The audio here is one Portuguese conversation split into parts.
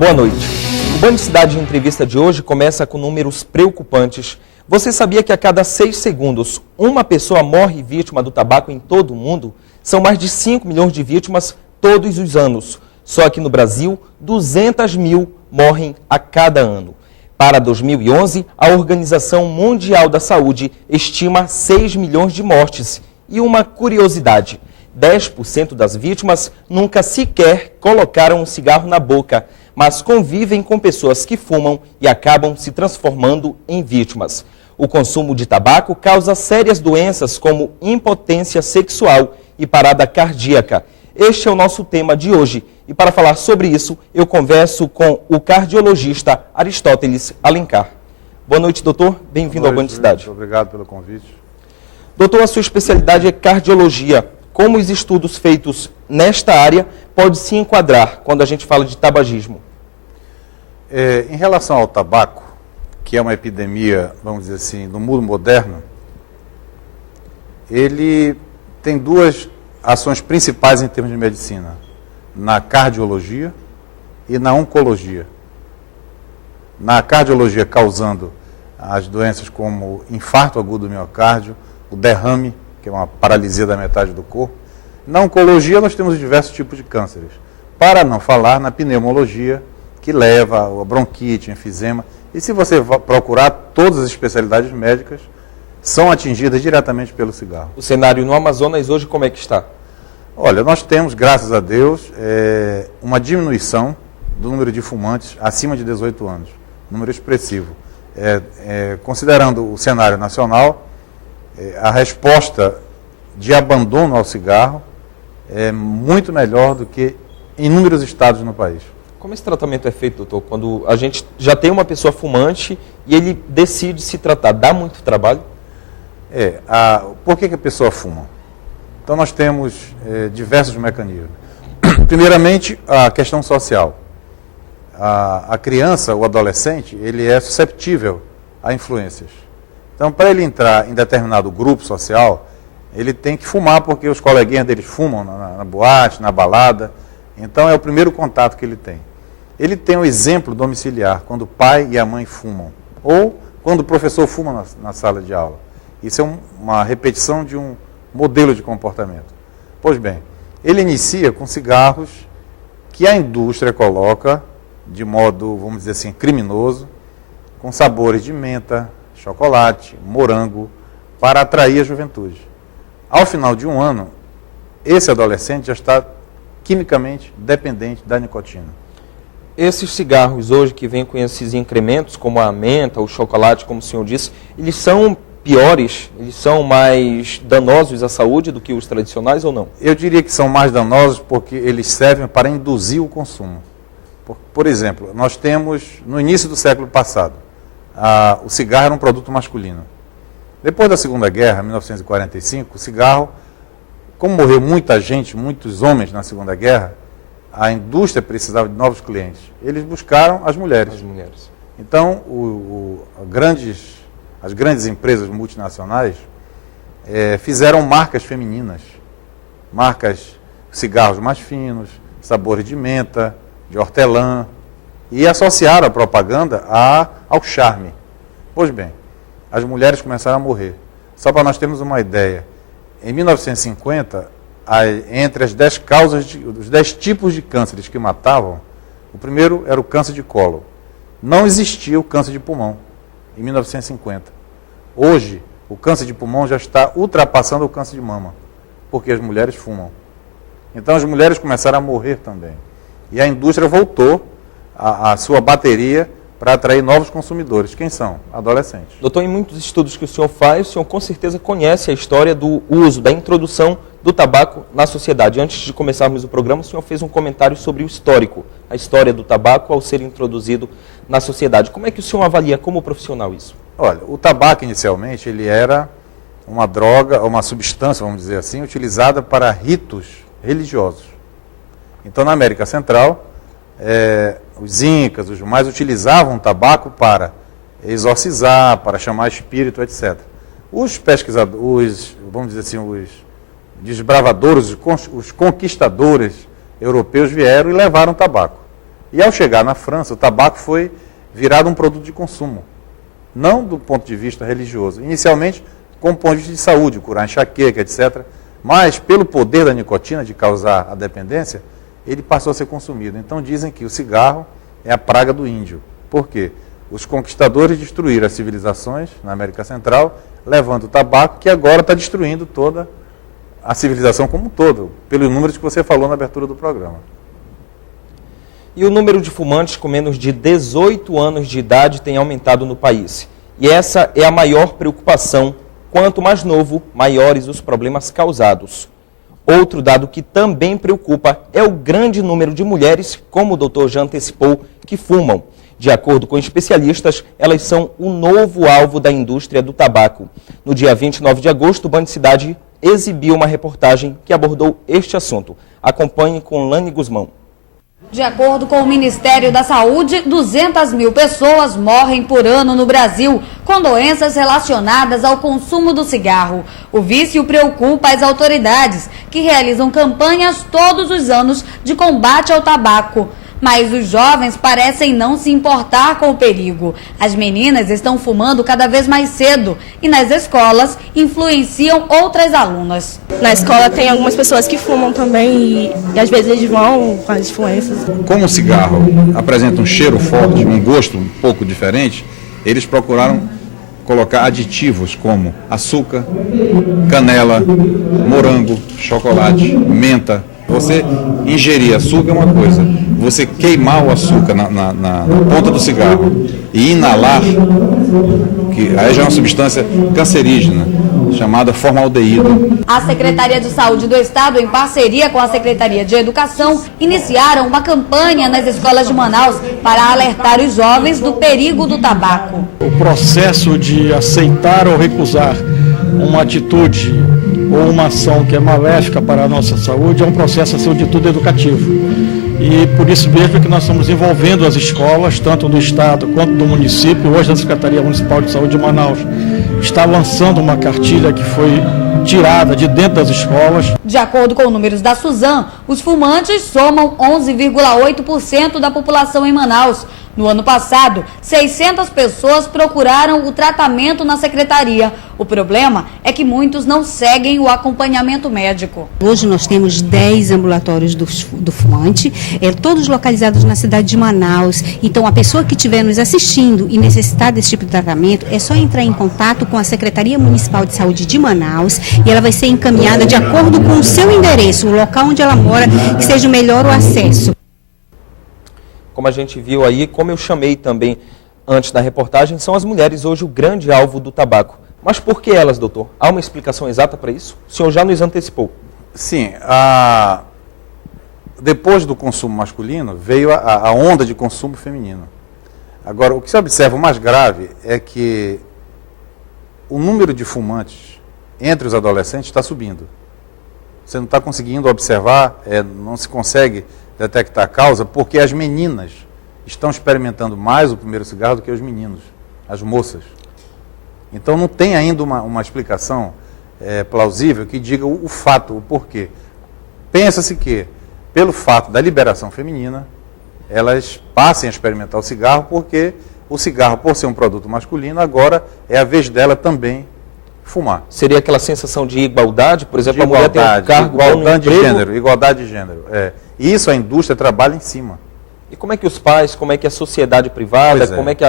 Boa noite. O Band Cidade Entrevista de hoje começa com números preocupantes. Você sabia que a cada 6 segundos uma pessoa morre vítima do tabaco em todo o mundo? São mais de 5 milhões de vítimas todos os anos. Só aqui no Brasil, 200 mil morrem a cada ano. Para 2011, a Organização Mundial da Saúde estima 6 milhões de mortes. E uma curiosidade, 10% das vítimas nunca sequer colocaram um cigarro na boca, mas convivem com pessoas que fumam e acabam se transformando em vítimas. O consumo de tabaco causa sérias doenças como impotência sexual e parada cardíaca. Este é o nosso tema de hoje. E para falar sobre isso, eu converso com o cardiologista Aristóteles Alencar. Boa noite, doutor. Bem-vindo ao Band Cidade. Muito obrigado pelo convite. Doutor, a sua especialidade é cardiologia. Como os estudos feitos nesta área podem se enquadrar quando a gente fala de tabagismo? Em relação ao tabaco, que é uma epidemia, vamos dizer assim, no mundo moderno, ele tem duas ações principais em termos de medicina, na cardiologia e na oncologia. Na cardiologia, causando as doenças como infarto agudo do miocárdio, o derrame, que é uma paralisia da metade do corpo. Na oncologia, nós temos diversos tipos de cânceres. Para não falar na pneumologia, que leva a bronquite, enfisema. E se você procurar, todas as especialidades médicas são atingidas diretamente pelo cigarro. O cenário no Amazonas hoje como é que está? Olha, nós temos, graças a Deus, uma diminuição do número de fumantes acima de 18 anos. Número expressivo. Considerando o cenário nacional, a resposta de abandono ao cigarro é muito melhor do que em inúmeros estados no país. Como esse tratamento é feito, doutor? Quando a gente já tem uma pessoa fumante e ele decide se tratar, dá muito trabalho? Por que a pessoa fuma? Então nós temos diversos mecanismos. Primeiramente, a questão social. A criança, o adolescente, ele é susceptível a influências. Então, para ele entrar em determinado grupo social, ele tem que fumar, porque os coleguinhas dele fumam na boate, na balada. Então, é o primeiro contato que ele tem. Ele tem o exemplo domiciliar, quando o pai e a mãe fumam. Ou quando o professor fuma na sala de aula. Isso é uma repetição de um modelo de comportamento. Pois bem, ele inicia com cigarros que a indústria coloca de modo, vamos dizer assim, criminoso, com sabores de menta, chocolate, morango, para atrair a juventude. Ao final de um ano, esse adolescente já está quimicamente dependente da nicotina. Esses cigarros hoje que vêm com esses incrementos, como a menta, o chocolate, como o senhor disse, eles são piores, eles são mais danosos à saúde do que os tradicionais ou não? Eu diria que são mais danosos porque eles servem para induzir o consumo. Por exemplo, nós temos, no início do século passado, o cigarro era um produto masculino. Depois da Segunda Guerra, 1945, o cigarro, como morreu muita gente, muitos homens na Segunda Guerra, a indústria precisava de novos clientes. Eles buscaram as mulheres. Então, as grandes empresas multinacionais fizeram marcas femininas, marcas cigarros mais finos, sabores de menta, de hortelã, e associaram a propaganda ao charme. Pois bem, as mulheres começaram a morrer. Só para nós termos uma ideia, em 1950, entre as 10 causas, os 10 tipos de cânceres que matavam, o primeiro era o câncer de colo. Não existia o câncer de pulmão, em 1950. Hoje, o câncer de pulmão já está ultrapassando o câncer de mama, porque as mulheres fumam. Então, as mulheres começaram a morrer também. E a indústria voltou a sua bateria para atrair novos consumidores. Quem são? Adolescentes. Doutor, em muitos estudos que o senhor faz, o senhor com certeza conhece a história do uso, da introdução do tabaco na sociedade. Antes de começarmos o programa, o senhor fez um comentário sobre o histórico, a história do tabaco ao ser introduzido na sociedade. Como é que o senhor avalia como profissional isso? Olha, o tabaco inicialmente ele era uma droga, uma substância, vamos dizer assim, utilizada para ritos religiosos. Então, na América Central, os incas, os mais utilizavam o tabaco para exorcizar, para chamar espírito, etc. Os pesquisadores, vamos dizer assim, os desbravadores, os conquistadores europeus vieram e levaram tabaco. E ao chegar na França, o tabaco foi virado um produto de consumo, não do ponto de vista religioso. Inicialmente, como ponto de vista de saúde, curar enxaqueca, etc. Mas, pelo poder da nicotina de causar a dependência, ele passou a ser consumido. Então dizem que o cigarro é a praga do índio. Por quê? Os conquistadores destruíram as civilizações na América Central, levando o tabaco, que agora está destruindo toda a civilização como um todo, pelos números que você falou na abertura do programa. E o número de fumantes com menos de 18 anos de idade tem aumentado no país. E essa é a maior preocupação. Quanto mais novo, maiores os problemas causados. Outro dado que também preocupa é o grande número de mulheres, como o doutor já antecipou, que fumam. De acordo com especialistas, elas são o novo alvo da indústria do tabaco. No dia 29 de agosto, o Band Cidade exibiu uma reportagem que abordou este assunto. Acompanhe com Lani Guzmão. De acordo com o Ministério da Saúde, 200 mil pessoas morrem por ano no Brasil com doenças relacionadas ao consumo do cigarro. O vício preocupa as autoridades, que realizam campanhas todos os anos de combate ao tabaco. Mas os jovens parecem não se importar com o perigo. As meninas estão fumando cada vez mais cedo e nas escolas influenciam outras alunas. Na escola tem algumas pessoas que fumam também e às vezes eles vão com as influências. Como o cigarro apresenta um cheiro forte, um gosto um pouco diferente, eles procuraram colocar aditivos como açúcar, canela, morango, chocolate, menta. Você ingerir açúcar é uma coisa, você queimar o açúcar na ponta do cigarro e inalar, que aí já é uma substância cancerígena, chamada formaldeído. A Secretaria de Saúde do Estado, em parceria com a Secretaria de Educação, iniciaram uma campanha nas escolas de Manaus para alertar os jovens do perigo do tabaco. O processo de aceitar ou recusar uma atitude ou uma ação que é maléfica para a nossa saúde é um processo, acima de tudo, educativo. E por isso mesmo que nós estamos envolvendo as escolas, tanto do Estado quanto do município. Hoje a Secretaria Municipal de Saúde de Manaus está lançando uma cartilha que foi tirada de dentro das escolas. De acordo com números da Suzam, os fumantes somam 11,8% da população em Manaus. No ano passado, 600 pessoas procuraram o tratamento na secretaria. O problema é que muitos não seguem o acompanhamento médico. Hoje nós temos 10 ambulatórios do fumante, todos localizados na cidade de Manaus. Então, a pessoa que estiver nos assistindo e necessitar desse tipo de tratamento, é só entrar em contato com a Secretaria Municipal de Saúde de Manaus e ela vai ser encaminhada de acordo com o seu endereço, o local onde ela mora, que seja o melhor o acesso. Como a gente viu aí, como eu chamei também antes da reportagem, são as mulheres hoje o grande alvo do tabaco. Mas por que elas, doutor? Há uma explicação exata para isso? O senhor já nos antecipou. Sim, depois do consumo masculino veio a onda de consumo feminino. Agora, o que se observa o mais grave é que o número de fumantes entre os adolescentes está subindo. Você não está conseguindo observar, não se consegue detectar a causa, porque as meninas estão experimentando mais o primeiro cigarro do que os meninos, as moças. Então não tem ainda uma explicação plausível que diga o fato, o porquê. Pensa-se que, pelo fato da liberação feminina, elas passem a experimentar o cigarro, porque o cigarro, por ser um produto masculino, agora é a vez dela também fumar. Seria aquela sensação de igualdade? Por exemplo, a mulher tem um cargo, igualdade de gênero, igualdade de gênero. E isso a indústria trabalha em cima. E como é que os pais, como é que a sociedade privada, como é que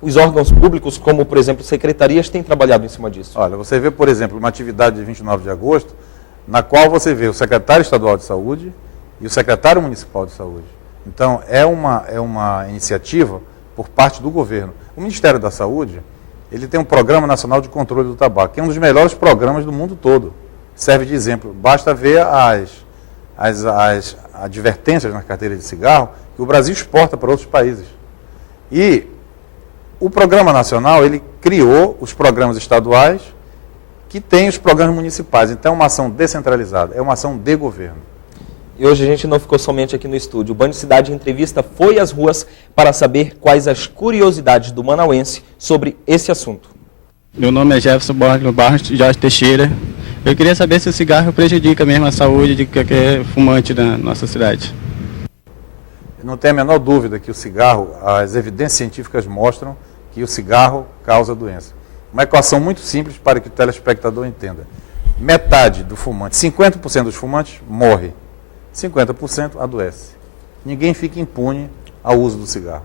os órgãos públicos, como, por exemplo, secretarias, têm trabalhado em cima disso? Olha, você vê, por exemplo, uma atividade de 29 de agosto, na qual você vê o secretário estadual de saúde e o secretário municipal de saúde. Então, é uma iniciativa por parte do governo. O Ministério da Saúde, ele tem um Programa Nacional de Controle do Tabaco, que é um dos melhores programas do mundo todo. Serve de exemplo. Basta ver as advertências na carteira de cigarro que o Brasil exporta para outros países. E o Programa Nacional, ele criou os programas estaduais que têm os programas municipais. Então é uma ação descentralizada, é uma ação de governo. E hoje a gente não ficou somente aqui no estúdio. O Band Cidade Entrevista foi às ruas para saber quais as curiosidades do manauense sobre esse assunto. Meu nome é Jefferson Barros Jorge Teixeira. Eu queria saber se o cigarro prejudica mesmo a saúde de qualquer fumante da nossa cidade. Não tem a menor dúvida que o cigarro, as evidências científicas mostram que o cigarro causa doença. Uma equação muito simples para que o telespectador entenda. Metade do fumante, 50% dos fumantes morre, 50% adoece. Ninguém fica impune ao uso do cigarro.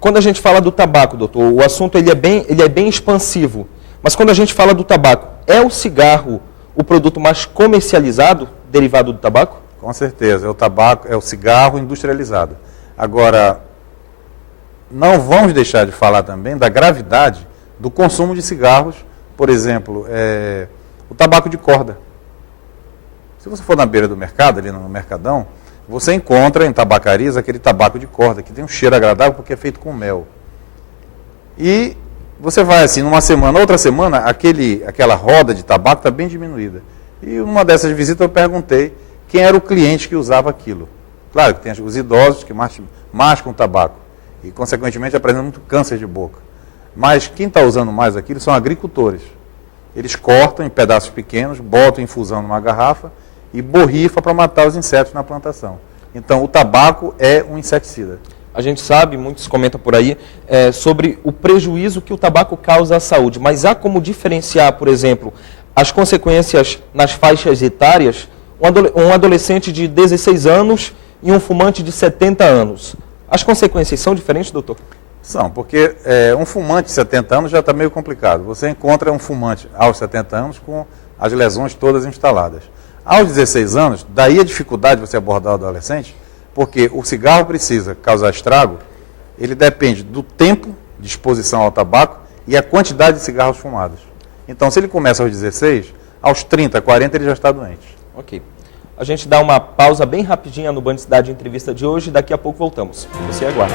Quando a gente fala do tabaco, doutor, o assunto ele é bem expansivo. Mas quando a gente fala do tabaco, é o cigarro o produto mais comercializado derivado do tabaco? Com certeza, é o tabaco, é o cigarro industrializado. Agora, não vamos deixar de falar também da gravidade do consumo de cigarros, por exemplo, o tabaco de corda. Se você for na beira do mercado, ali no Mercadão, você encontra em tabacarias aquele tabaco de corda, que tem um cheiro agradável porque é feito com mel. E você vai assim, numa semana, outra semana, aquela roda de tabaco está bem diminuída. E numa dessas visitas eu perguntei quem era o cliente que usava aquilo. Claro que tem os idosos que mascam tabaco e, consequentemente, apresentam muito câncer de boca. Mas quem está usando mais aquilo são agricultores. Eles cortam em pedaços pequenos, botam infusão numa garrafa e borrifam para matar os insetos na plantação. Então, o tabaco é um inseticida. A gente sabe, muitos comentam por aí, sobre o prejuízo que o tabaco causa à saúde. Mas há como diferenciar, por exemplo, as consequências nas faixas etárias? Um adolescente de 16 anos e um fumante de 70 anos. As consequências são diferentes, doutor? São, porque um fumante de 70 anos já está meio complicado. Você encontra um fumante aos 70 anos com as lesões todas instaladas. Aos 16 anos, daí a dificuldade de você abordar o adolescente, porque o cigarro precisa causar estrago, ele depende do tempo de exposição ao tabaco e a quantidade de cigarros fumados. Então, se ele começa aos 16, aos 30, 40 ele já está doente. Ok. A gente dá uma pausa bem rapidinha no Band Cidade Entrevista de hoje e daqui a pouco voltamos. Você aguarda.